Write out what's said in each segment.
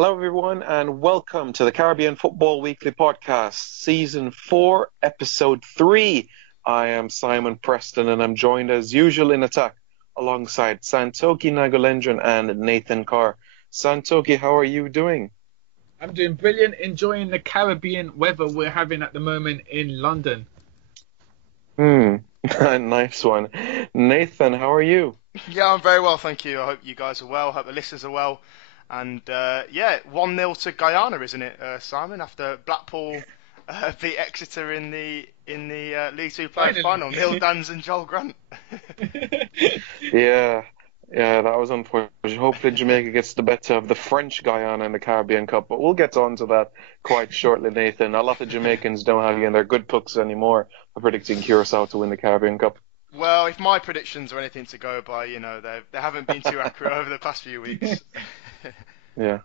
Hello, everyone, and welcome to the Caribbean Football Weekly Podcast, Season 4, Episode 3. I am Simon Preston, and I'm joined as usual in attack alongside Santokie, Nagulendran, and Nathan Carr. Santokie, how are you doing? I'm doing brilliant, enjoying the Caribbean weather we're having at the moment in London. Nice one. Nathan, how are you? Yeah, I'm very well, thank you. I hope you guys are well. Hope the listeners are well. And 1-0 to Guyana, isn't it, Simon? After Blackpool beat Exeter in the League Two playoff final. Neil Dans and Joel Grant. Yeah, that was unfortunate. Hopefully Jamaica gets the better of the French Guyana in the Caribbean Cup, but we'll get on to that quite shortly, Nathan. A lot of Jamaicans don't have you in their good books anymore for predicting Curacao to win the Caribbean Cup. Well, if my predictions are anything to go by, they haven't been too accurate over the past few weeks. Yeah.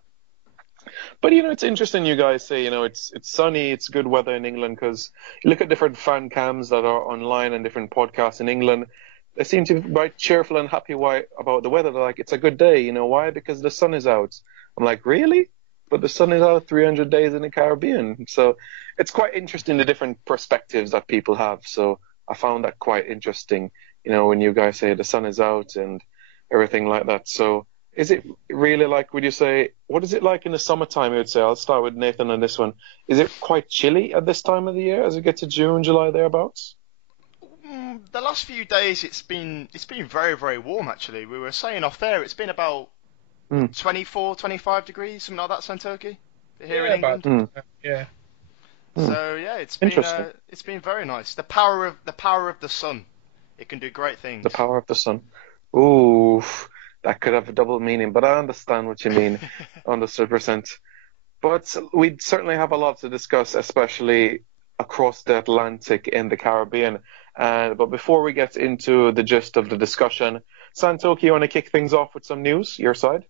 But, it's interesting you guys say, it's sunny, it's good weather in England, because you look at different fan cams that are online and different podcasts in England, they seem to be quite cheerful and happy about the weather. They're like, it's a good day. Why? Because the sun is out. I'm like, really? But the sun is out 300 days in the Caribbean. So it's quite interesting, the different perspectives that people have. So I found that quite interesting, when you guys say the sun is out and everything like that. So is it really like, would you say, what is it like in the summertime, I would say? I'll start with Nathan on this one. Is it quite chilly at this time of the year as we get to June, July, thereabouts? The last few days it's been very, very warm, actually. We were saying off there, it's been about 24, 25 degrees, something like that, Santokie, here in England. Yeah. So yeah, it's been very nice. The power of the sun, it can do great things. The power of the sun. Ooh, that could have a double meaning, but I understand what you mean, 100%. But we certainly have a lot to discuss, especially across the Atlantic in the Caribbean. But before we get into the gist of the discussion, Santokie, you want to kick things off with some news, your side?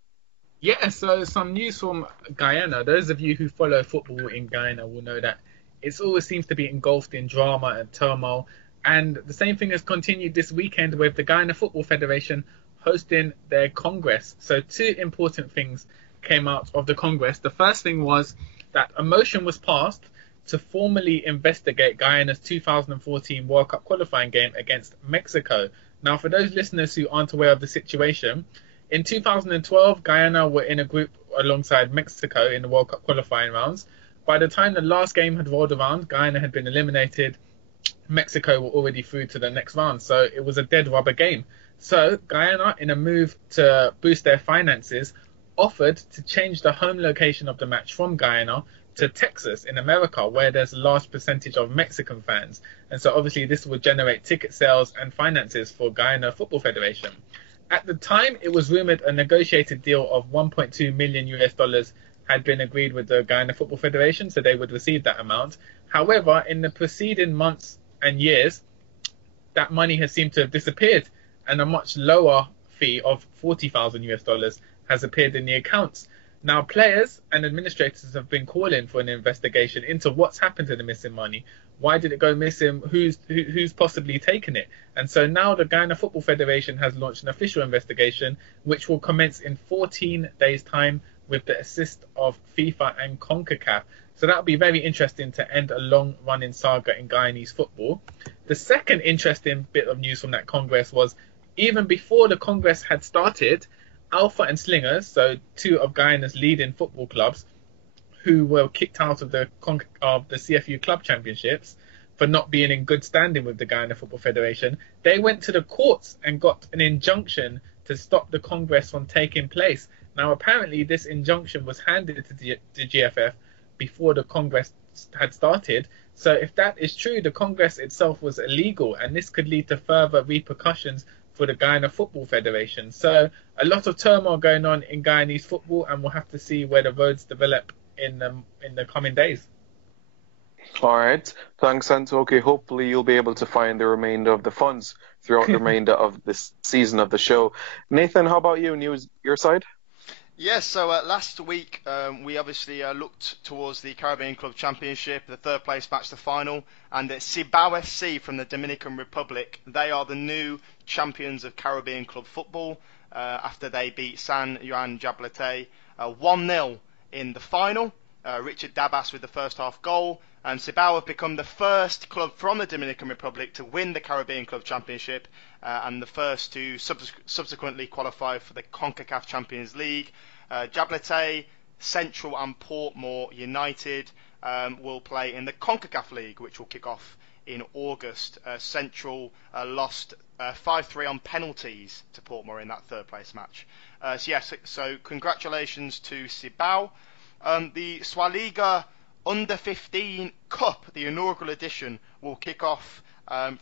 Yeah, so some news from Guyana. Those of you who follow football in Guyana will know that it always seems to be engulfed in drama and turmoil. And the same thing has continued this weekend with the Guyana Football Federation hosting their Congress. So two important things came out of the Congress. The first thing was that a motion was passed to formally investigate Guyana's 2014 World Cup qualifying game against Mexico. Now, for those listeners who aren't aware of the situation, in 2012, Guyana were in a group alongside Mexico in the World Cup qualifying rounds. By the time the last game had rolled around, Guyana had been eliminated. Mexico were already through to the next round, so it was a dead rubber game. So Guyana, in a move to boost their finances, offered to change the home location of the match from Guyana to Texas in America, where there's a large percentage of Mexican fans. And so obviously this would generate ticket sales and finances for Guyana Football Federation. At the time, it was rumored a negotiated deal of $1.2 million had been agreed with the Guyana Football Federation, so they would receive that amount. However, in the preceding months and years, that money has seemed to have disappeared, and a much lower fee of $40,000 has appeared in the accounts. Now, players and administrators have been calling for an investigation into what's happened to the missing money. Why did it go missing? Who's possibly taken it? And so now the Guyana Football Federation has launched an official investigation, which will commence in 14 days' time with the assist of FIFA and CONCACAF. So that'll be very interesting to end a long-running saga in Guyanese football. The second interesting bit of news from that Congress was, even before the Congress had started, Alpha and Slingers, so two of Guyana's leading football clubs, who were kicked out of the CFU Club Championships for not being in good standing with the Guyana Football Federation, they went to the courts and got an injunction to stop the Congress from taking place. Now, apparently, this injunction was handed to the GFF before the Congress had started. So if that is true, the Congress itself was illegal, and this could lead to further repercussions for the Guyana Football Federation. So a lot of turmoil going on in Guyanese football, and we'll have to see where the roads develop in the coming days. All right. Thanks, Santokie. Hopefully you'll be able to find the remainder of the funds throughout the remainder of this season of the show. Nathan, how about you? News your side? Yes, so last week we obviously looked towards the Caribbean Club Championship, the third place match, the final, and Cibao FC from the Dominican Republic, they are the new champions of Caribbean club football after they beat San Juan Jablete 1-0 in the final. Richard Dabas with the first half goal. And Cibao have become the first club from the Dominican Republic to win the Caribbean Club Championship and the first to subsequently qualify for the CONCACAF Champions League. Jablete, Central and Portmore United will play in the CONCACAF League, which will kick off in August. Central lost 5-3 on penalties to Portmore in that third place match. So congratulations to Cibao. The Swaliga Under 15 Cup, the inaugural edition, will kick off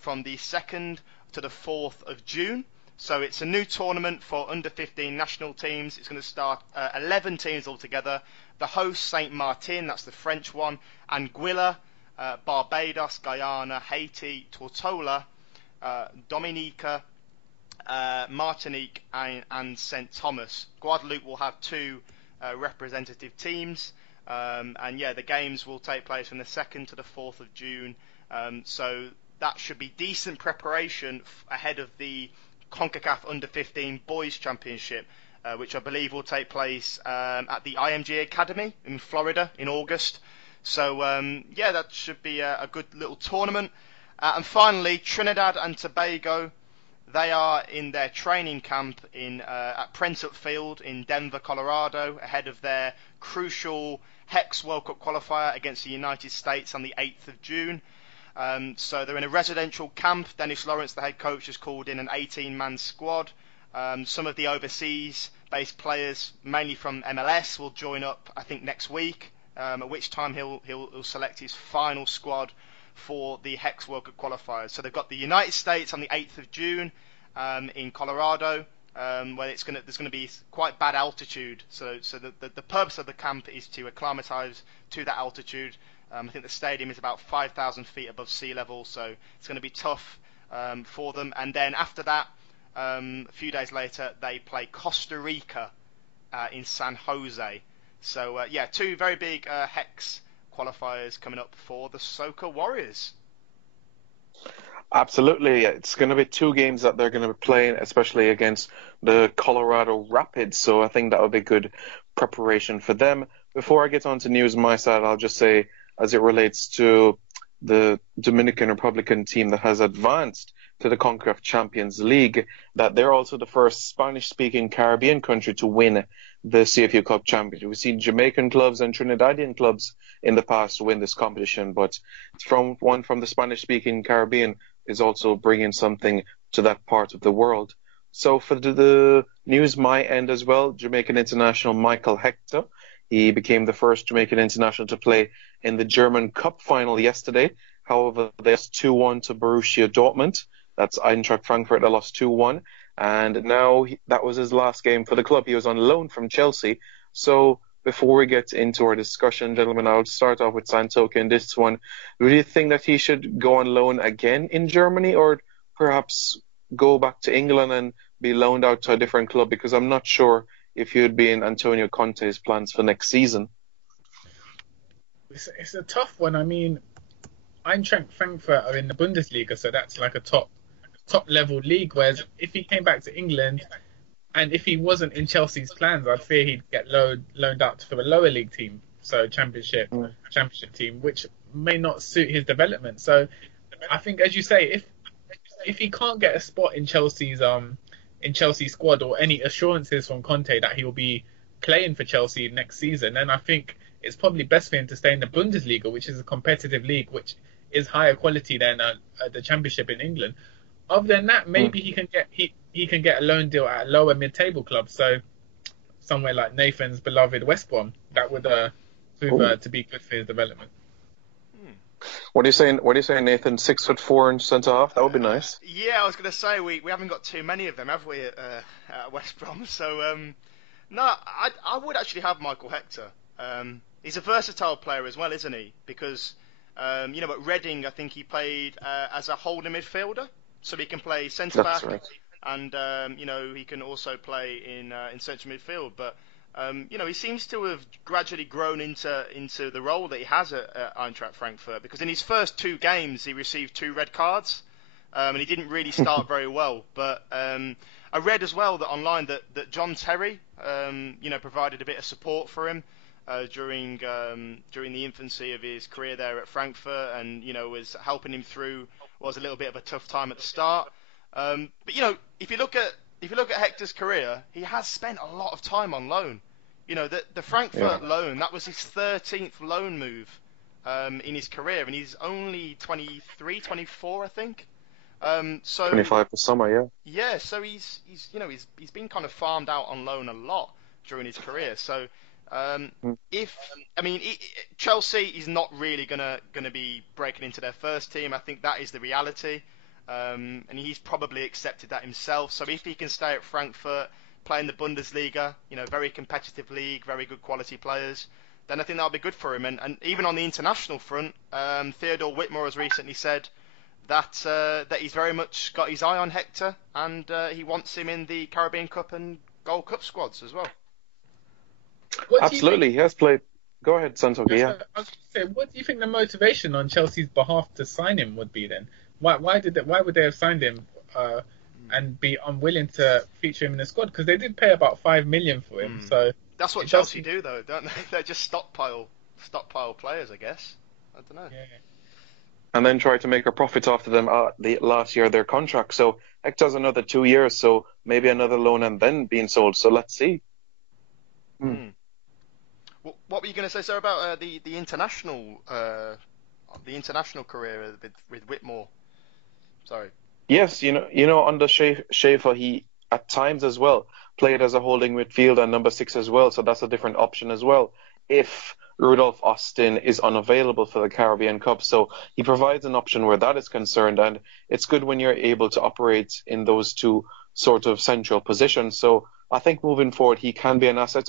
from the 2nd to the 4th of June. So it's a new tournament for under 15 national teams. It's going to start 11 teams altogether. The host, Saint Martin, that's the French one, Anguilla, Barbados, Guyana, Haiti, Tortola, Dominica, Martinique, and St. Thomas. Guadeloupe will have 2 representative teams. And yeah, the games will take place from the 2nd to the 4th of June. So that should be decent preparation ahead of the CONCACAF Under 15 Boys Championship, which I believe will take place at the IMG Academy in Florida in August. So yeah, that should be a good little tournament. And finally, Trinidad and Tobago. They are in their training camp at Prentup Field in Denver, Colorado, ahead of their crucial Hex World Cup qualifier against the United States on the 8th of June. So they're in a residential camp. Dennis Lawrence, the head coach, has called in an 18-man squad. Some of the overseas-based players, mainly from MLS, will join up, I think, next week, at which time he'll select his final squad for the Hex World Cup qualifiers. So they've got the United States on the 8th of June in Colorado, where there's going to be quite bad altitude. So the purpose of the camp is to acclimatise to that altitude. I think the stadium is about 5,000 feet above sea level, so it's going to be tough for them. And then after that, a few days later, they play Costa Rica in San Jose. So yeah, 2 very big Hex qualifiers coming up for the Soca Warriors. Absolutely. It's going to be 2 games that they're going to be playing, especially against the Colorado Rapids. So I think that would be good preparation for them. Before I get on to news on my side, I'll just say, as it relates to the Dominican Republican team that has advanced to the CONCACAF Champions League, that they're also the first Spanish-speaking Caribbean country to win the CFU Cup Championship. We've seen Jamaican clubs and Trinidadian clubs in the past win this competition, but one from the Spanish-speaking Caribbean is also bringing something to that part of the world. So for the news my end as well, Jamaican international Michael Hector, he became the first Jamaican international to play in the German Cup final yesterday. However, they lost 2-1 to Borussia Dortmund. That's Eintracht Frankfurt. They lost 2-1. And now that was his last game for the club. He was on loan from Chelsea. So before we get into our discussion, gentlemen, I'll start off with Santokie in this one. Do you think that he should go on loan again in Germany, or perhaps go back to England and be loaned out to a different club? Because I'm not sure if you'd be in Antonio Conte's plans for next season. It's a tough one. I mean, Eintracht Frankfurt are in the Bundesliga, so that's like a top level league. Whereas if he came back to England, and if he wasn't in Chelsea's plans, I'd fear he'd get loaned out to a lower league team, so championship team, which may not suit his development. So I think, as you say, if he can't get a spot in Chelsea's squad, or any assurances from Conte that he'll be playing for Chelsea next season, then I think it's probably best for him to stay in the Bundesliga, which is a competitive league, which is higher quality than the Championship in England. Other than that, maybe he can get a loan deal at a lower mid-table club, so somewhere like Nathan's beloved West Brom. That would prove to be good for his development. What are you saying, Nathan? 6'4" and centre half. That would be nice. Yeah, I was going to say we haven't got too many of them, have we, at West Brom? So no, I would actually have Michael Hector. He's a versatile player as well, isn't he? Because at Reading, I think he played as a holding midfielder, so he can play centre back, right. And he can also play in central midfield. But he seems to have gradually grown into the role that he has at Eintracht Frankfurt, because in his first 2 games he received 2 red cards, and he didn't really start very well. But I read as well that online that John Terry provided a bit of support for him, during the infancy of his career there at Frankfurt, and was helping him through what was a little bit of a tough time at the start. But if you look at Hector's career, he has spent a lot of time on loan. The Frankfurt loan, that was his 13th loan move in his career, and he's only 23, 24, I think. So 25 for summer, yeah. Yeah, so he's been kind of farmed out on loan a lot during his career. So Chelsea is not really gonna be breaking into their first team. I think that is the reality, and he's probably accepted that himself. So if he can stay at Frankfurt, play in the Bundesliga, very competitive league, very good quality players, then I think that'll be good for him. And even on the international front, Theodore Whitmore has recently said that he's very much got his eye on Hector, and he wants him in the Caribbean Cup and Gold Cup squads as well. Absolutely, he has played. Go ahead, Santokie. Yeah. I was going to say, what do you think the motivation on Chelsea's behalf to sign him would be then? Why would they have signed him and be unwilling to feature him in the squad? Because they did pay about $5 million for him. So that's what Chelsea do, though, don't they? They're just stockpile players, I guess. I don't know. Yeah. And then try to make a profit after them the last year of their contract. So Hector's another 2 years, so maybe another loan and then being sold. So let's see. What were you going to say, sir, about the international career with Whitmore? Sorry. Yes, under Schaefer, he at times as well played as a holding midfield and number 6 as well. So that's a different option as well if Rudolph Austin is unavailable for the Caribbean Cup. So he provides an option where that is concerned, and it's good when you're able to operate in those two sort of central positions. So I think moving forward, he can be an asset.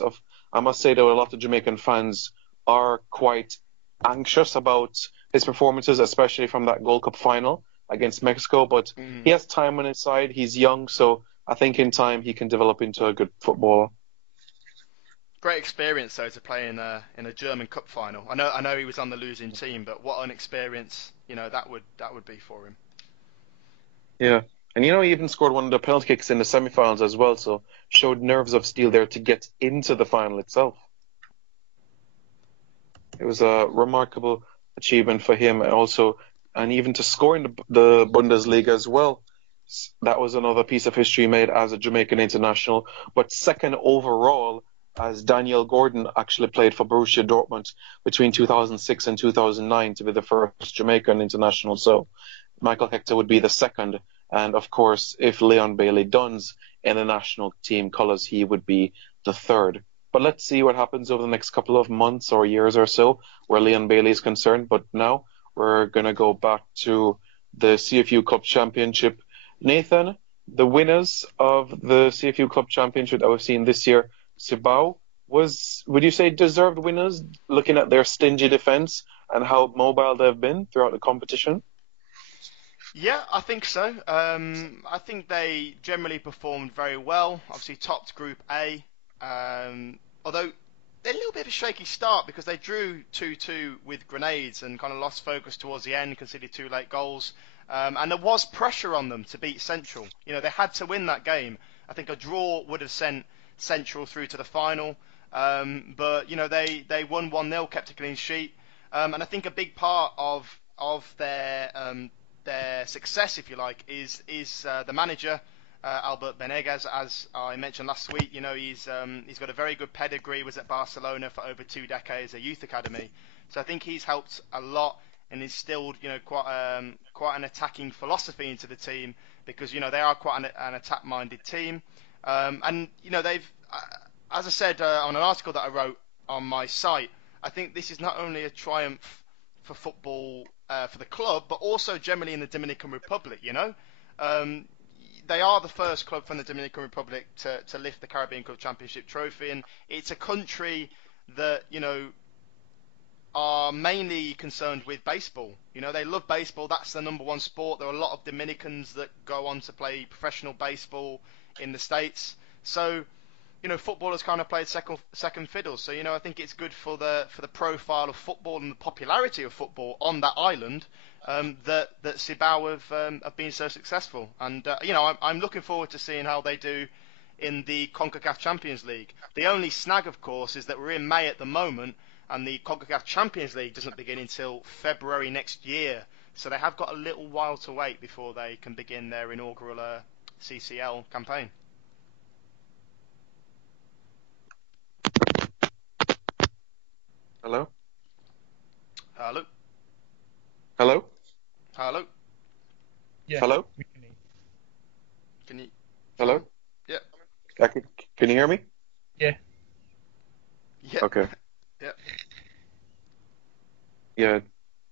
I must say, though, a lot of Jamaican fans are quite anxious about his performances, especially from that Gold Cup final against Mexico. But he has time on his side. He's young, so I think in time he can develop into a good footballer. Great experience, though, to play in a German Cup final. I know he was on the losing team, but what an experience, that would be for him. Yeah. And he even scored one of the penalty kicks in the semi-finals as well, so showed nerves of steel there to get into the final itself. It was a remarkable achievement for him, and even to score in the Bundesliga as well. That was another piece of history made as a Jamaican international, but second overall, as Daniel Gordon actually played for Borussia Dortmund between 2006 and 2009 to be the first Jamaican international. So Michael Hector would be the second. And of course, if Leon Bailey Duns in the national team colours, he would be the third. But let's see what happens over the next couple of months or years or so where Leon Bailey is concerned. But now we're going to go back to the CFU Cup Championship. Nathan, the winners of the CFU Cup Championship that we've seen this year, Cibao, would you say deserved winners, looking at their stingy defence and how mobile they've been throughout the competition? Yeah, I think so. I think they generally performed very well. Obviously topped Group A, although they're a little bit of a shaky start because they drew 2-2 with Grenades and kind of lost focus towards the end, conceded 2 late goals. And there was pressure on them to beat Central. They had to win that game. I think a draw would have sent Central through to the final. But they won 1-0, kept a clean sheet. And I think a big part of their success, if you like, is the manager, Albert Benegas, as I mentioned last week. He's got a very good pedigree. He was at Barcelona for over 2 decades, a youth academy. So I think he's helped a lot and instilled quite an attacking philosophy into the team because they are quite an attack-minded team. And they've, as I said on an article that I wrote on my site, I think this is not only a triumph for football for the club, but also generally in the Dominican Republic. They are the first club from the Dominican Republic to lift the Caribbean Cup Championship trophy, and it's a country that are mainly concerned with baseball. They love baseball. That's the number one sport. There are a lot of Dominicans that go on to play professional baseball in the States. So football has kind of played second fiddle. So I think it's good for the profile of football and the popularity of football on that island that Cibao have been so successful. And I'm looking forward to seeing how they do in the CONCACAF Champions League. The only snag, of course, is that we're in May at the moment, and the CONCACAF Champions League doesn't begin until February next year. So they have got a little while to wait before they can begin their inaugural CCL campaign. Hello? Hello? Hello? Hello? Yeah. Hello? We can hear. Can you... Hello? Yeah. Can you hear me? Yeah. Yeah. Okay. Yeah. Yeah.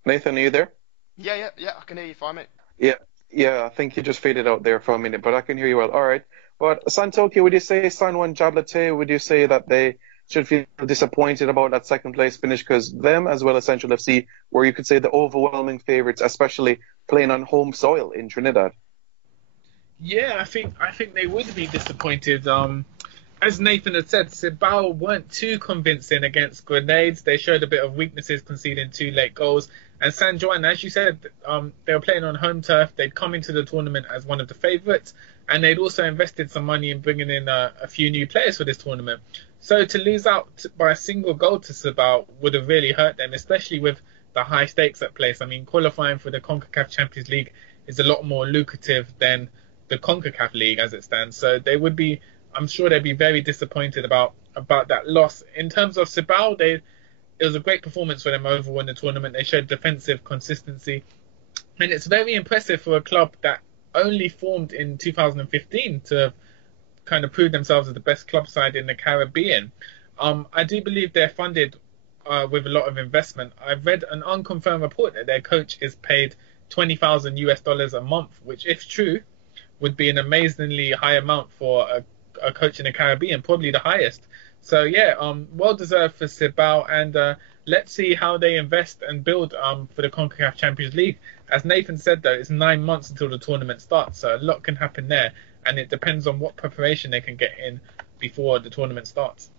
Nathan, are you there? Yeah, I can hear you fine, mate. Yeah, I think you just faded out there for a minute, but I can hear you well. All right. But Santokie, would you say San Jablate, would you say that they should feel disappointed about that second place finish? Because them, as well as Central FC, were, you could say, the overwhelming favourites, especially playing on home soil in Trinidad. Yeah, I think they would be disappointed. As Nathan had said, Cibao weren't too convincing against Grenades. They showed a bit of weaknesses, conceding 2 late goals. And San Juan, as you said, they were playing on home turf. They'd come into the tournament as one of the favourites, and they'd also invested some money in bringing in a few new players for this tournament. So to lose out by a single goal to Cibao would have really hurt them, especially with the high stakes at place. I mean, qualifying for the CONCACAF Champions League is a lot more lucrative than the CONCACAF League as it stands. So they would be, I'm sure they'd be very disappointed about that loss. In terms of Cibao, it was a great performance for them overall in the tournament. They showed defensive consistency, and it's very impressive for a club that only formed in 2015 to kind of prove themselves as the best club side in the Caribbean. I do believe they're funded with a lot of investment. I've read an unconfirmed report that their coach is paid $20,000 a month, which, if true, would be an amazingly high amount for a coach in the Caribbean, probably the highest. So yeah, well deserved for Cibao, and let's see how they invest and build for the CONCACAF Champions League. As Nathan said, though, it's 9 months until the tournament starts, so a lot can happen there, and it depends on what preparation they can get in before the tournament starts.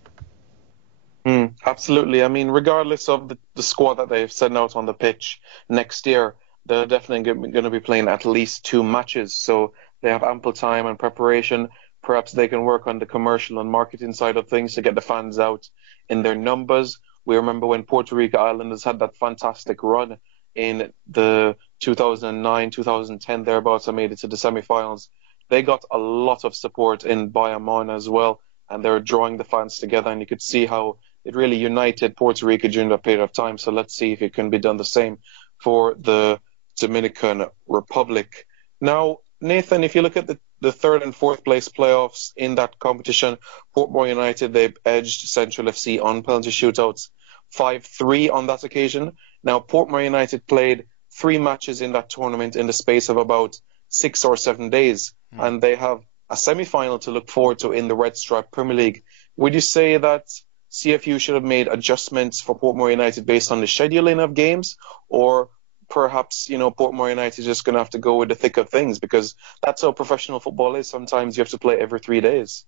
Absolutely. I mean, regardless of the squad that they've sent out on the pitch next year, they're definitely going to be playing at least 2 matches, so they have ample time and preparation. Perhaps they can work on the commercial and marketing side of things to get the fans out in their numbers. We remember when Puerto Rico Islanders had that fantastic run in the 2009, 2010 thereabouts and made it to the semi-finals. They got a lot of support in Bayamon as well, and they're drawing the fans together, and you could see how it really united Puerto Rico during that period of time. So let's see if it can be done the same for the Dominican Republic. Now, Nathan, if you look at the third and fourth place playoffs in that competition, Portmore United, they've edged Central FC on penalty shootouts 5-3 on that occasion. Now, Portmore United played 3 matches in that tournament in the space of about 6 or 7 days, and they have a semi-final to look forward to in the Red Stripe Premier League. Would you say that CFU should have made adjustments for Portmore United based on the scheduling of games, or perhaps, Portmore United is just going to have to go with the thick of things, because that's how professional football is. Sometimes you have to play every 3 days.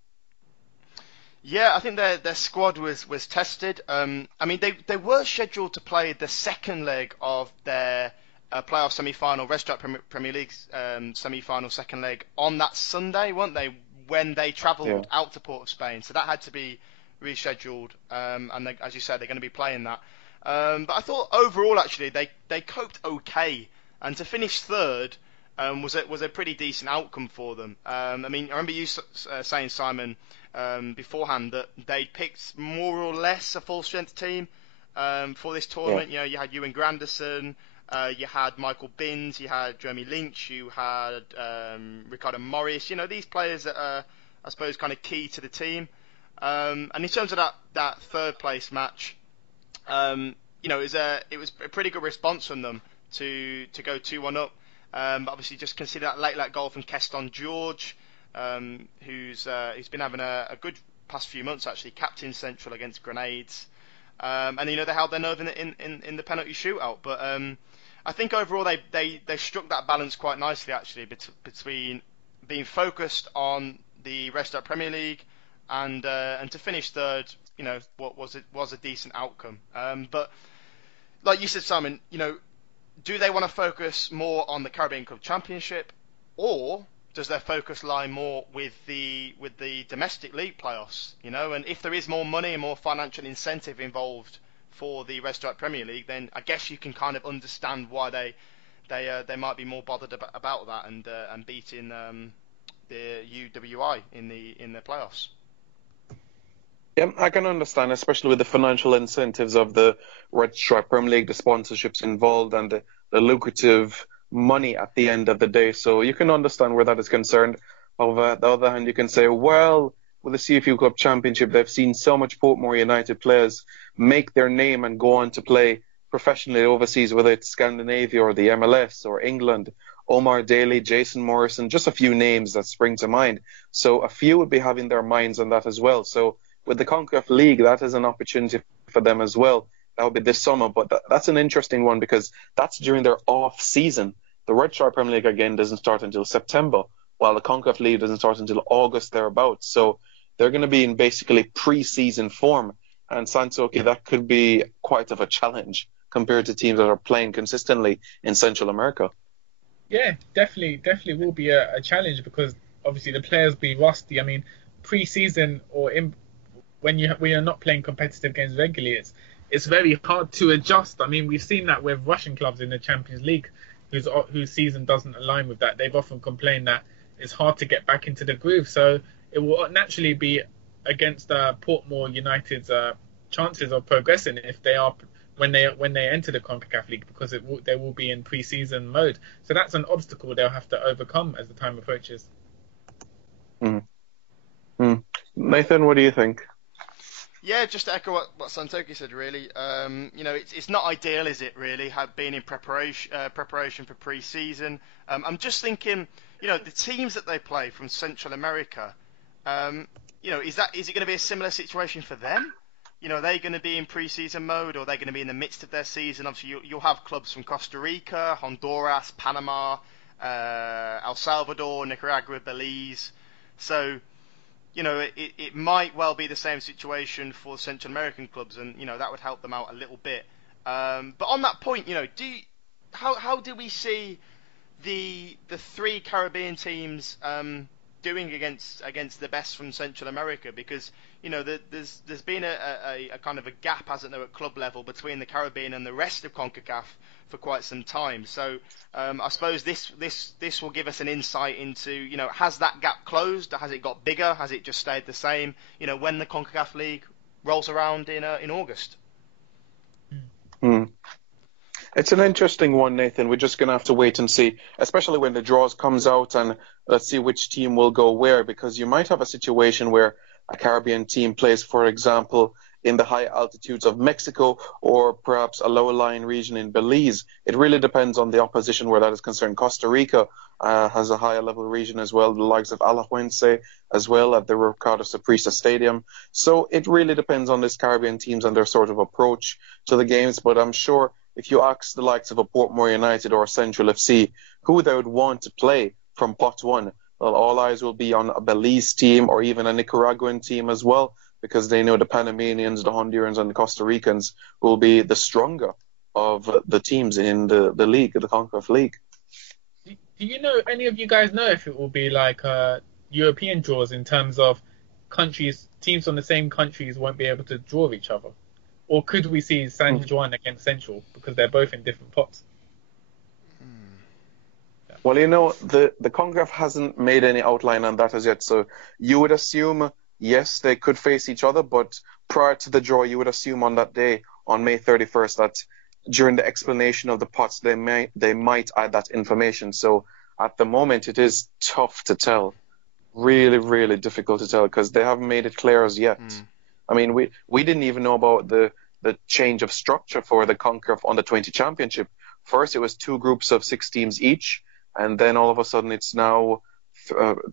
Yeah, I think their squad was tested. I mean, they were scheduled to play the second leg of their playoff semi-final, Red Stripe Premier League semi-final second leg on that Sunday, weren't they, when they travelled out to Port of Spain. So that had to be rescheduled, and they, as you said, they're going to be playing that. But I thought overall, actually, they coped okay, and to finish third was a pretty decent outcome for them. I mean, I remember you saying, Simon, beforehand that they picked more or less a full-strength team for this tournament. You know, you had Ewan Granderson, you had Michael Binns, you had Jeremy Lynch, you had Ricardo Morris. You know, these players that are, I suppose, kind of key to the team. And in terms of that third place match, you know, it was a pretty good response from them to go 2-1 up. But obviously, just consider that late goal from Keston George, who's been having a good past few months, actually, captain Central against Grenades. And you know, they held their nerve in the penalty shootout. But I think overall they struck that balance quite nicely, actually, between being focused on the rest of the Premier League and to finish third. You know, what was a decent outcome. But like you said, Simon, you know, do they want to focus more on the Caribbean Cup Championship, or does their focus lie more with the domestic league playoffs? And if there is more money and more financial incentive involved for the Red Stripe Premier League, then I guess you can kind of understand why they might be more bothered about that and beating the UWI in the playoffs. Yeah, I can understand, especially with the financial incentives of the Red Stripe Premier League, the sponsorships involved, and the lucrative money at the end of the day. So you can understand where that is concerned. On the other hand, you can say, well, with the CFU Club Championship, they've seen so much Portmore United players make their name and go on to play professionally overseas, whether it's Scandinavia or the MLS or England. Omar Daly, Jason Morrison, just a few names that spring to mind. So a few would be having their minds on that as well. So with the CONCACAF League, that is an opportunity for them as well. That would be this summer, but that's an interesting one because that's during their off season. The Red Stripe Premier League again doesn't start until September, while the CONCACAF League doesn't start until August thereabouts. So they're going to be in basically pre-season form, and Santokie, that could be quite of a challenge compared to teams that are playing consistently in Central America. Yeah, definitely will be a challenge because obviously the players be rusty. I mean, pre-season or when you're not playing competitive games regularly, it's very hard to adjust. I mean, we've seen that with Russian clubs in the Champions League whose season doesn't align with that. They've often complained that it's hard to get back into the groove. So it will naturally be against Portmore United's chances of progressing if they are when they enter the CONCACAF League, because they will be in pre-season mode. So that's an obstacle they'll have to overcome as the time approaches. Nathan, what do you think? Yeah, just to echo what Santokie said, really. It's not ideal, is it, really, being in preparation for pre-season. I'm just thinking, the teams that they play from Central America, is it going to be a similar situation for them? Are they going to be in pre-season mode, or are they going to be in the midst of their season? Obviously, you'll have clubs from Costa Rica, Honduras, Panama, El Salvador, Nicaragua, Belize. So, it might well be the same situation for Central American clubs, and that would help them out a little bit. But on that point, how do we see the three Caribbean teams doing against the best from Central America? Because there's been a kind of a gap, hasn't there, at club level between the Caribbean and the rest of CONCACAF for quite some time. So I suppose this will give us an insight into, has that gap closed? Has it got bigger? Has it just stayed the same? When the CONCACAF League rolls around in August. It's an interesting one, Nathan. We're just going to have to wait and see, especially when the draws comes out, and let's see which team will go where, because you might have a situation where a Caribbean team plays, for example, in the high altitudes of Mexico, or perhaps a lower-lying region in Belize. It really depends on the opposition where that is concerned. Costa Rica has a higher level region as well, the likes of Alajuelense as well at the Ricardo Saprissa Stadium. So it really depends on these Caribbean teams and their sort of approach to the games. But I'm sure if you ask the likes of a Portmore United or Central FC who they would want to play from pot one, well, all eyes will be on a Belize team or even a Nicaraguan team as well, because they know the Panamanians, the Hondurans, and the Costa Ricans will be the stronger of the teams in the league, the CONCACAF League. Do any of you guys know if it will be like European draws in terms of teams from the same countries won't be able to draw each other? Or could we see San Juan against Central because they're both in different pots? Well, the CONCACAF hasn't made any outline on that as yet, so you would assume, yes, they could face each other, but prior to the draw, you would assume on that day, on May 31st, that during the explanation of the pots, they might add that information. So at the moment, it is tough to tell. Really, really difficult to tell, because they haven't made it clear as yet. I mean, we didn't even know about the change of structure for the CONCACAF Under-20 Championship. First, it was 2 groups of 6 teams each, and then all of a sudden it's now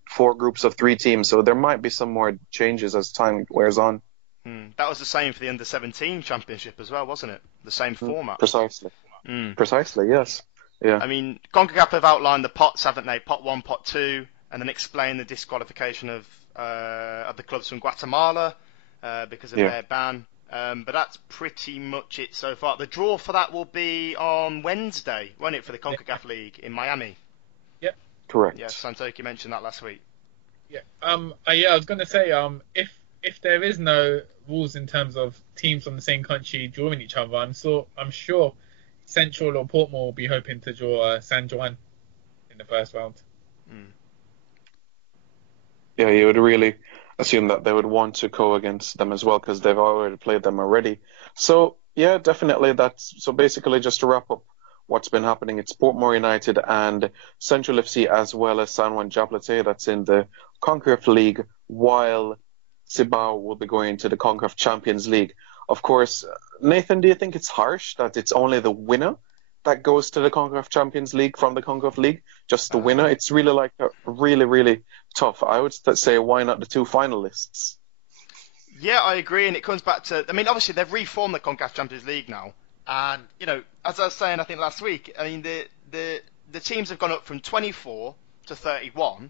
4 groups of 3 teams. So there might be some more changes as time wears on. That was the same for the Under-17 Championship as well, wasn't it? The same format. Precisely. Precisely, yes. Yeah. I mean, CONCACAF have outlined the pots, haven't they? Pot 1, Pot 2, and then explained the disqualification of the clubs from Guatemala because of their ban. But that's pretty much it so far. The draw for that will be on Wednesday, won't it, for the CONCACAF League in Miami? Yep. Yeah, Correct. Santokie mentioned that last week. Yeah. I was gonna say, if there is no rules in terms of teams from the same country drawing each other, I'm sure Central or Portmore will be hoping to draw San Juan in the first round. Mm. Yeah, you would really assume that they would want to go against them as well because they've already played them already. So yeah, definitely that's so basically just to wrap up what's been happening. It's Portmore United and Central FC as well as San Juan Jablete that's in the CONCACAF League, while Cibao will be going to the CONCACAF Champions League. Of course, Nathan, do you think it's harsh that it's only the winner that goes to the CONCACAF Champions League from the CONCACAF League? Just the winner? It's really like a really, really tough. I would say why not the two finalists? Yeah, I agree, and it comes back to, I mean, obviously they've reformed the CONCACAF Champions League now, and as I was saying, I think last week, I mean, the teams have gone up from 24 to 31,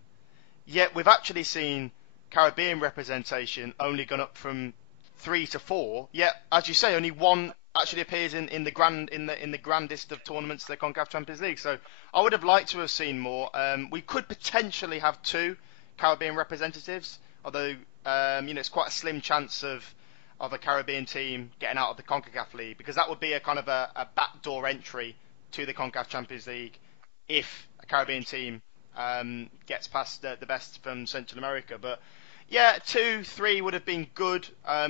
yet we've actually seen Caribbean representation only gone up from 3 to 4. Yet, as you say, only one actually appears in the grandest of tournaments, the CONCACAF Champions League. So I would have liked to have seen more. We could potentially have 2 Caribbean representatives, although it's quite a slim chance of a Caribbean team getting out of the CONCACAF League, because that would be a kind of a backdoor entry to the CONCACAF Champions League if a Caribbean team gets past the best from Central America. But yeah, 2, 3 would have been good,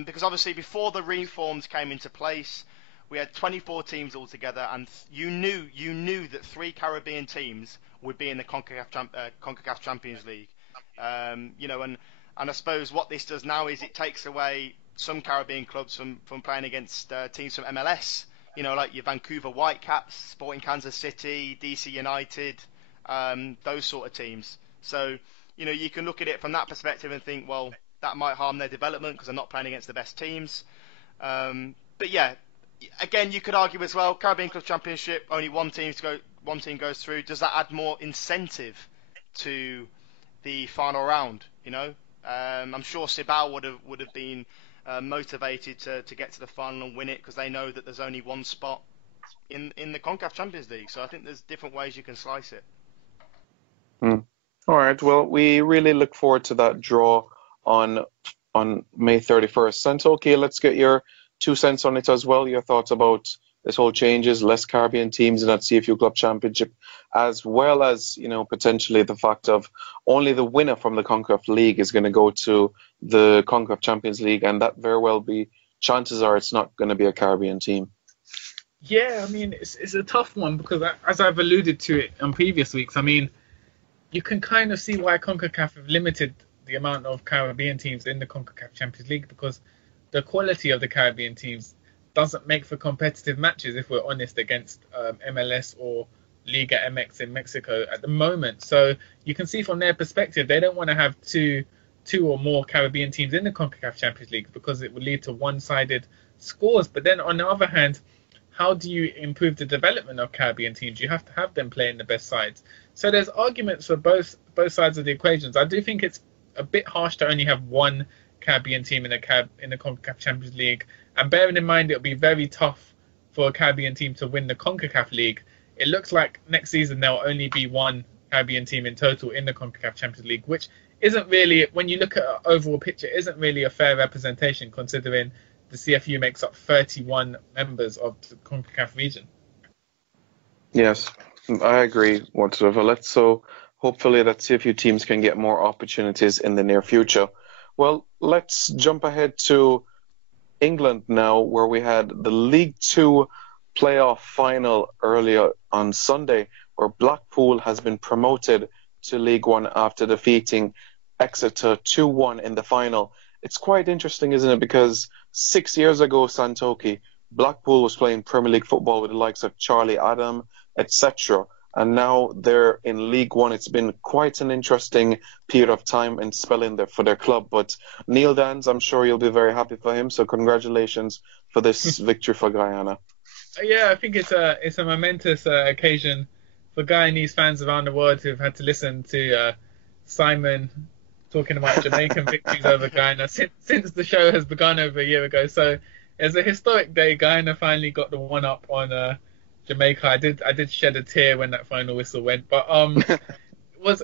because obviously before the reforms came into place, we had 24 teams altogether, and you knew that 3 Caribbean teams would be in the CONCACAF Champions League. And I suppose what this does now is it takes away some Caribbean clubs from playing against teams from MLS. Like your Vancouver Whitecaps, Sporting Kansas City, DC United, those sort of teams. So you can look at it from that perspective and think, well, that might harm their development because they're not playing against the best teams. But yeah, again, you could argue as well, Caribbean Club Championship, only one team goes through. Does that add more incentive to the final round? I'm sure Cibao would have been motivated to get to the final and win it, because they know that there's only one spot in the CONCACAF Champions League. So I think there's different ways you can slice it. All right. Well, we really look forward to that draw on May 31st. Santokie, let's get your 2 cents on it as well. Your thoughts about this whole changes, less Caribbean teams in that CFU Club Championship, as well as potentially the fact of only the winner from the CONCACAF League is going to go to the CONCACAF Champions League, and that very well be chances are it's not going to be a Caribbean team. Yeah, I mean, it's a tough one because, as I've alluded to it on previous weeks, I mean, you can kind of see why CONCACAF have limited the amount of Caribbean teams in the CONCACAF Champions League, because the quality of the Caribbean teams doesn't make for competitive matches, if we're honest, against MLS or Liga MX in Mexico at the moment. So you can see from their perspective, they don't want to have two or more Caribbean teams in the CONCACAF Champions League because it would lead to one-sided scores. But then on the other hand, how do you improve the development of Caribbean teams? You have to have them playing the best sides. So there's arguments for both sides of the equations. I do think it's a bit harsh to only have one Caribbean team in the CONCACAF Champions League. And bearing in mind it'll be very tough for a Caribbean team to win the CONCACAF League, it looks like next season there'll only be one Caribbean team in total in the CONCACAF Champions League, which isn't really, when you look at an overall picture, isn't really a fair representation considering the CFU makes up 31 members of the CONCACAF region. Yes, I agree whatsoever. So hopefully that CFU teams can get more opportunities in the near future. Well, let's jump ahead to England now, where we had the League Two playoff final earlier on Sunday, where Blackpool has been promoted to League One after defeating Exeter 2-1 in the final. It's quite interesting, isn't it? Because 6 years ago, Santokie, Blackpool was playing Premier League football with the likes of Charlie Adam, etc. And now they're in League One. It's been quite an interesting period of time and spelling there for their club. But Neil Dans, I'm sure you'll be very happy for him. So congratulations for this victory for Guyana. Yeah, I think it's a momentous occasion for Guyanese fans around the world who've had to listen to Simon talking about Jamaican victories over Guyana since the show has begun over a year ago. So it's a historic day. Guyana finally got the one up on Jamaica. I did shed a tear when that final whistle went. But was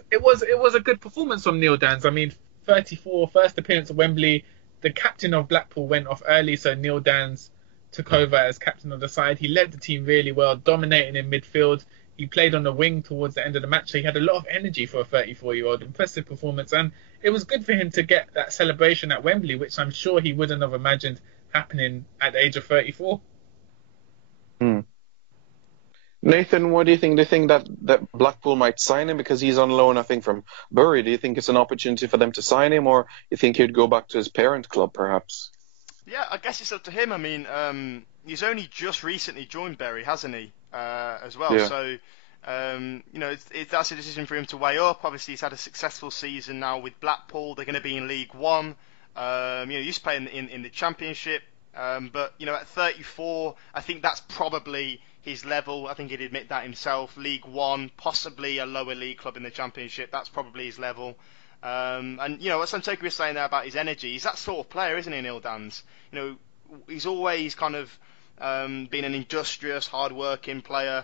a good performance from Neil Dans. I mean, 34, first appearance at Wembley. The captain of Blackpool went off early, so Neil Dans took over as captain of the side. He led the team really well, dominating in midfield. He played on the wing towards the end of the match, so he had a lot of energy for a 34-year-old. Impressive performance, and it was good for him to get that celebration at Wembley, which I'm sure he wouldn't have imagined happening at the age of 34. Nathan, what do you think? Do you think that Blackpool might sign him because he's on loan, I think, from Bury? Do you think it's an opportunity for them to sign him, or you think he'd go back to his parent club, perhaps? Yeah, I guess it's up to him. I mean, he's only just recently joined Bury, hasn't he? As well. Yeah. So, that's a decision for him to weigh up. Obviously, he's had a successful season now with Blackpool. They're going to be in League One. He used to play in the Championship. But at 34, I think that's probably his level. I think he'd admit that himself. League One, possibly a lower league club in the Championship. That's probably his level. And what Santokie was saying there about his energy, he's that sort of player, isn't he, Neil Dans? He's always kind of been an industrious, hard-working player.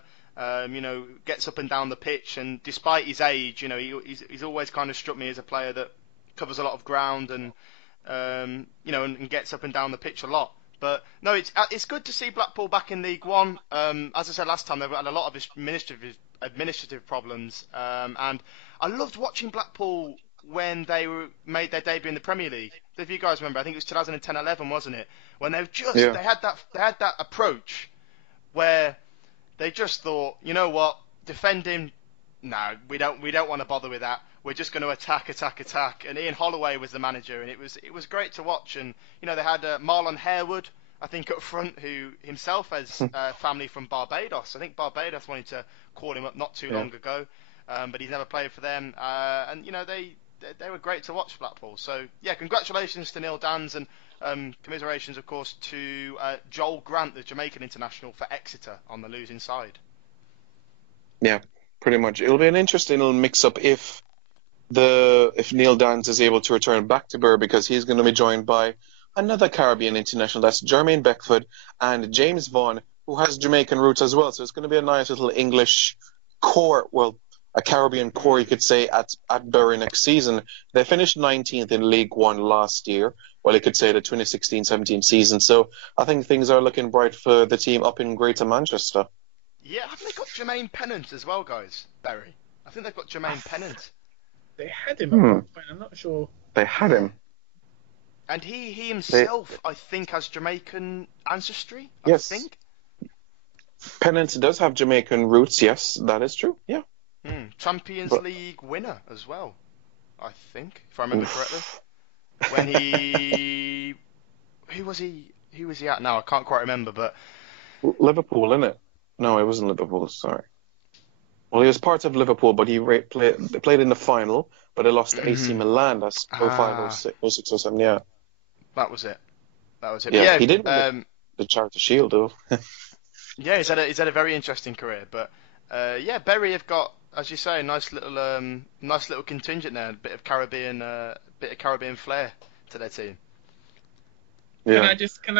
Gets up and down the pitch, and despite his age, he's always kind of struck me as a player that covers a lot of ground and and gets up and down the pitch a lot. But no, it's good to see Blackpool back in League One. As I said last time, they've had a lot of administrative problems, and I loved watching Blackpool when they made their debut in the Premier League. If you guys remember, I think it was 2010-11, wasn't it? When they had that approach where they just thought, you know what, defending, no, we don't want to bother with that. We're just going to attack. And Ian Holloway was the manager, and it was great to watch. And they had Marlon Harewood, I think, up front, who himself has family from Barbados. I think Barbados wanted to call him up not too long ago, but he's never played for them. And they were great to watch, Blackpool. So yeah, congratulations to Neil Dans, and commiserations, of course, to Joel Grant, the Jamaican international for Exeter, on the losing side. Yeah, pretty much. It'll be an interesting little mix-up if Neil Dans is able to return back to Bury, because he's going to be joined by another Caribbean international. That's Jermaine Beckford and James Vaughan, who has Jamaican roots as well. So it's going to be a nice little English core, well, a Caribbean core, you could say, at Bury next season. They finished 19th in League One last year, well, you could say the 2016-17 season. So I think things are looking bright for the team up in Greater Manchester. Yeah, haven't they got Jermaine Pennant as well, guys? Bury. I think they've got Jermaine Pennant. They had him at one point, I'm not sure. They had him. And he himself, I think, has Jamaican ancestry, yes. I think. Pennant does have Jamaican roots, yes, that is true, yeah. Champions League winner as well, I think, if I remember correctly. When he... Who was he at now? I can't quite remember, but... Liverpool, innit? No, it wasn't Liverpool, sorry. Well, he was part of Liverpool, but he played in the final, but they lost to AC Milan. That's 05, 06, 07, yeah. That was it. Yeah, he did win the Charity Shield, though. Yeah, he's had a very interesting career, but Bury have got, as you say, a nice little contingent there, a bit of Caribbean flair to their team. Yeah. Can I just give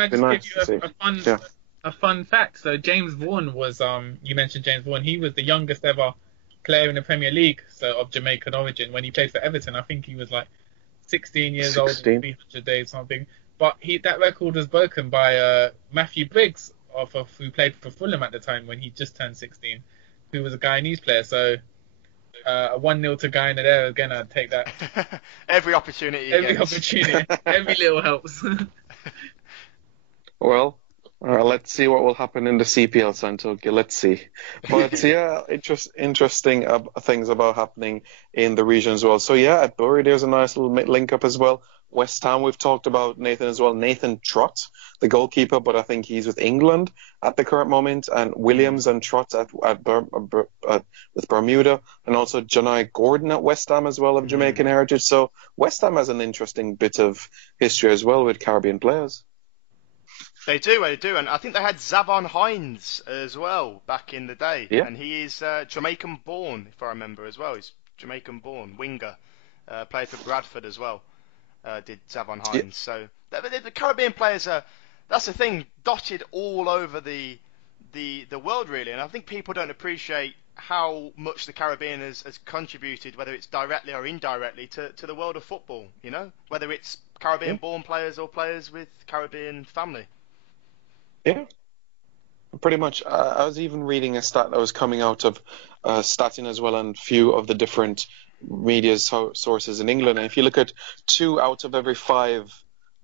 you a fun fact? So James Vaughan was you mentioned James Vaughan. He was the youngest ever player in the Premier League, so of Jamaican origin, when he played for Everton. I think he was like 16 years old in 300 days something. But that record was broken by Matthew Briggs, who played for Fulham at the time when he just turned 16, who was a Guyanese player. So a 1-0 to Guyana there. Again, I'd take that. Every opportunity. Every little helps. Well, let's see what will happen in the CPL, Santokie. Let's see. But yeah, interesting things about happening in the region as well. So yeah, at Bury, there's a nice little link up as well. West Ham, we've talked about Nathan as well. Nathan Trott, the goalkeeper, but I think he's with England at the current moment. And Williams and Trott with Bermuda. And also Janai Gordon at West Ham as well, of Jamaican heritage. So West Ham has an interesting bit of history as well with Caribbean players. They do, and I think they had Zavon Hines as well back in the day, and he is Jamaican-born, if I remember as well. He's Jamaican-born, winger, played for Bradford as well. Did Zavon Hines? So the Caribbean players that's the thing, dotted all over the world really, and I think people don't appreciate how much the Caribbean has contributed, whether it's directly or indirectly, to the world of football. You know, whether it's Caribbean-born players or players with Caribbean family. Yeah, pretty much. I was even reading a stat that was coming out of Statin as well, and few of the different media sources in England. And if you look at 2 out of every 5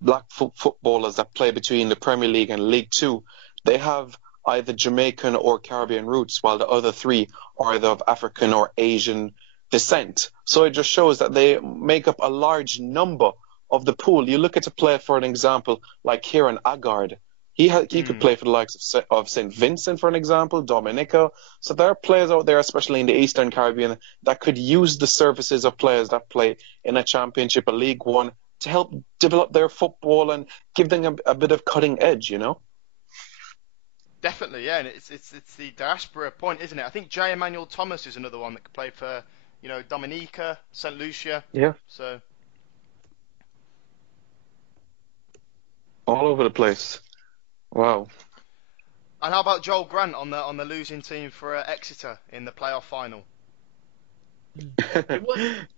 black footballers that play between the Premier League and League Two, they have either Jamaican or Caribbean roots, while the other 3 are either of African or Asian descent. So it just shows that they make up a large number of the pool. You look at a player, for an example, like Kieran Agard. He could play for the likes of St. Vincent, for an example, Dominica. So there are players out there, especially in the Eastern Caribbean, that could use the services of players that play in a championship, a League One, to help develop their football and give them a bit of cutting edge, you know? Definitely, yeah, and it's the diaspora point, isn't it? I think J. Emmanuel Thomas is another one that could play for, Dominica, St. Lucia. Yeah. So All over the place. Wow. And how about Joel Grant on the losing team for Exeter in the playoff final?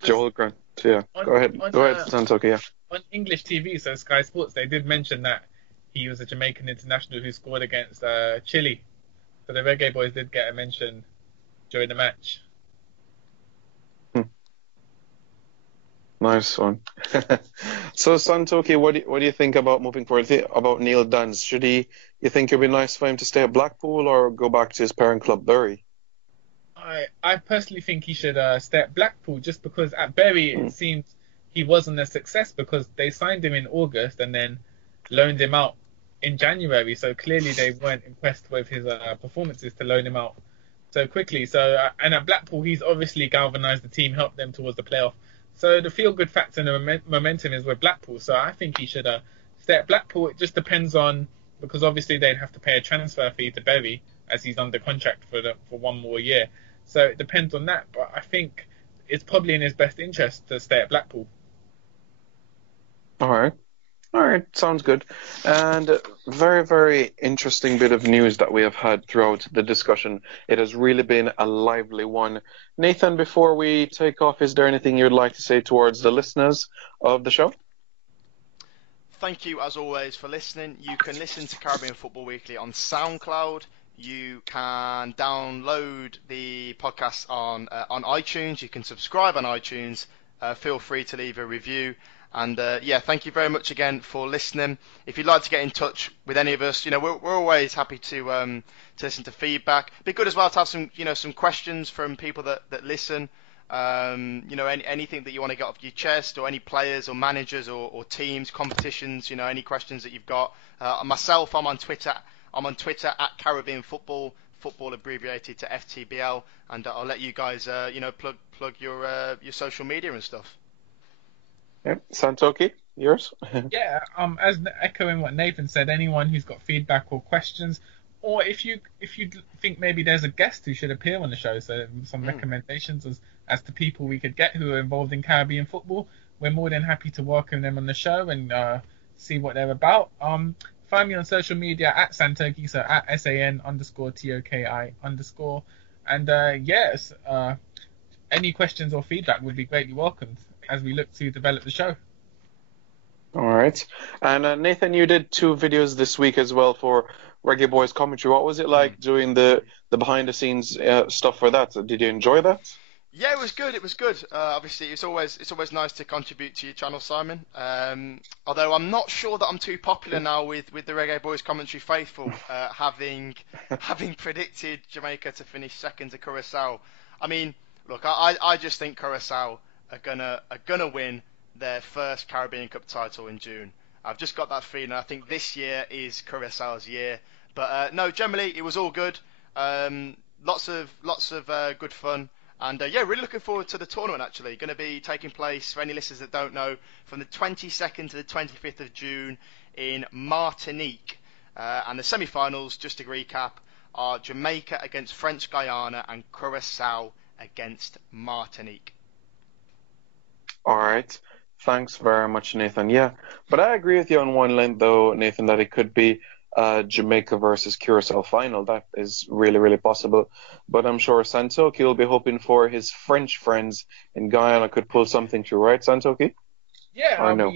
Joel Grant, yeah. Go ahead, Santokie, yeah. On English TV, so Sky Sports, they did mention that he was a Jamaican international who scored against Chile. So the Reggae Boys did get a mention during the match. Nice one. So, Santokie, what do you think about moving forward? About Neil Duns? You think it would be nice for him to stay at Blackpool or go back to his parent club, Bury? I personally think he should stay at Blackpool, just because at Bury it seems he wasn't a success, because they signed him in August and then loaned him out in January. So clearly they weren't impressed with his performances to loan him out so quickly. So and at Blackpool, he's obviously galvanised the team, helped them towards the playoff. So the feel-good factor and the momentum is with Blackpool. So I think he should stay at Blackpool. It just depends on, because obviously they'd have to pay a transfer fee to Bury as he's under contract for 1 more year. So it depends on that. But I think it's probably in his best interest to stay at Blackpool. All right, sounds good. And very, very interesting bit of news that we have had throughout the discussion. It has really been a lively one. Nathan, before we take off, is there anything you'd like to say towards the listeners of the show? Thank you, as always, for listening. You can listen to Caribbean Football Weekly on SoundCloud. You can download the podcast on iTunes. You can subscribe on iTunes. Feel free to leave a review. And thank you very much again for listening. If you'd like to get in touch with any of us, we're always happy to listen to feedback. It'd be good as well to have some questions from people that listen. Anything that you want to get off your chest, or any players or managers or teams, competitions. Any questions that you've got. Myself, I'm on Twitter. I'm on Twitter at Caribbean Football abbreviated to FTBL, and I'll let you guys plug your social media and stuff. Yeah, Santokie, yours? Yeah, as echoing what Nathan said, anyone who's got feedback or questions, or if you think maybe there's a guest who should appear on the show, so some recommendations as to people we could get who are involved in Caribbean football, we're more than happy to welcome them on the show and see what they're about. Find me on social media at Santokie, so at SAN_TOKI_. And yes, any questions or feedback would be greatly welcomed as we look to develop the show. All right. And Nathan, you did 2 videos this week as well for Reggae Boys Commentary. What was it like doing the behind-the-scenes stuff for that? Did you enjoy that? Yeah, it was good. It was good. Obviously, it's always nice to contribute to your channel, Simon. Although I'm not sure that I'm too popular now with the Reggae Boys Commentary faithful, having predicted Jamaica to finish second to Curacao. I mean, look, I just think Curacao are gonna win their first Caribbean Cup title in June. I've just got that feeling. I think this year is Curaçao's year. But no, generally it was all good. Lots of good fun. And really looking forward to the tournament, actually. Going to be taking place, for any listeners that don't know, from the 22nd to the 25th of June in Martinique. And the semi-finals, just to recap, are Jamaica against French Guyana and Curaçao against Martinique. All right. Thanks very much, Nathan. Yeah, but I agree with you on one line, though, Nathan, that it could be Jamaica versus Curacao final. That is really, really possible. But I'm sure Santokie will be hoping for his French friends in Guyana could pull something through, right, Santokie? Yeah, Or no?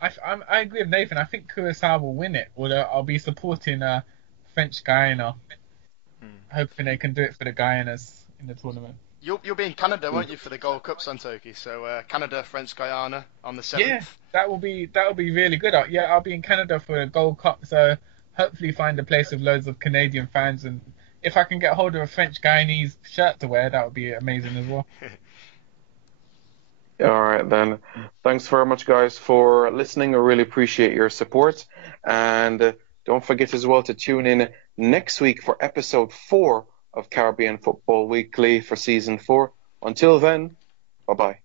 I agree with Nathan. I think Curacao will win it, although I'll be supporting French Guyana, hoping they can do it for the Guyanas in the tournament. You'll be in Canada, won't you, for the Gold Cup, Santokie? So Canada, French Guyana on the 7th. Yeah, that will be really good. Yeah, I'll be in Canada for the Gold Cup, so hopefully find a place with loads of Canadian fans, and if I can get hold of a French Guyanese shirt to wear, that would be amazing as well. All right, then. Thanks very much, guys, for listening. I really appreciate your support. And don't forget as well to tune in next week for episode 4 of Caribbean Football Weekly for season 4. Until then, bye-bye.